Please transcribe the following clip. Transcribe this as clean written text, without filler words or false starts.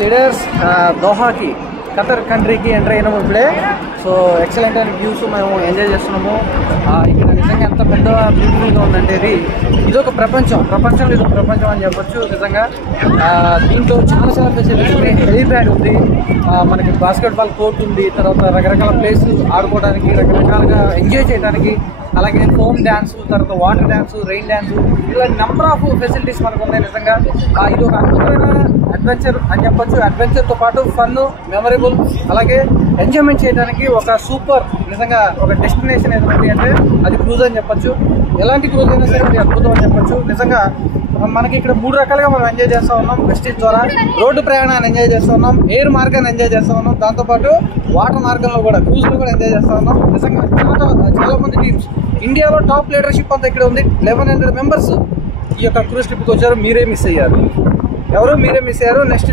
Leaders దోహాకి Qatar కంట్రీకి enter అయినాము ఇప్పుడే. So excellent అయిన వ్యూస్ మేము ఎంజాయ్ చేస్తున్నాము. ఇక్కడ నిజంగా ఎంత పెద్ద బ్యూటిఫుల్గా ఉందంటే ఇదొక ప్రపంచంలో ఇదొక ప్రపంచం అని చెప్పొచ్చు నిజంగా. దీంట్లో చాలా ఫెసిలిటీస్ ఉన్నాయి. హెలీప్యాడ్ ఉంది, మనకి బాస్కెట్బాల్ కోర్ట్ ఉంది, తర్వాత రకరకాల ప్లేసెస్ ఆడుకోవడానికి, రకరకాలుగా ఎంజాయ్ చేయడానికి, అలాగే ఫోమ్ డ్యాన్స్, తర్వాత వాటర్ డ్యాన్స్, రెయిన్ డ్యాన్స్, ఇలా నెంబర్ ఆఫ్ ఫెసిలిటీస్ మనకు ఉన్నాయి నిజంగా. ఇది ఒక అద్భుతమైన అడ్వెంచర్ అని చెప్పొచ్చు. అడ్వెంచర్తో పాటు ఫన్, మెమరబుల్, అలాగే ఎంజాయ్మెంట్ చేయడానికి ఒక సూపర్ నిజంగా ఒక డెస్టినేషన్ ఏదంటే అంటే అది క్రూజ్ అని చెప్పొచ్చు. ఎలాంటి క్రూజ్ అయినా సరే అది అద్భుతం అని చెప్పొచ్చు. నిజంగా మనకి ఇక్కడ 3 రకాలుగా మనం ఎంజాయ్ చేస్తూ ఉన్నాం. వెస్టేజ్ ద్వారా రోడ్డు ప్రయాణాన్ని ఎంజాయ్ చేస్తూ ఉన్నాం, ఎయిర్ మార్గాన్ని ఎంజాయ్ చేస్తూ ఉన్నాం, దాంతోపాటు వాటర్ మార్గంలో కూడా క్రూజ్లో కూడా ఎంజాయ్ చేస్తూ ఉన్నాం. నిజంగా చాలా మంది టీమ్స్, ఇండియాలో టాప్ లీడర్షిప్ అంతా ఇక్కడ ఉంది. 1100 మెంబర్స్ ఈ యొక్క క్రూజ్ ట్రిప్కి వచ్చారు. మీరే మిస్ అయ్యారు. నెక్స్ట్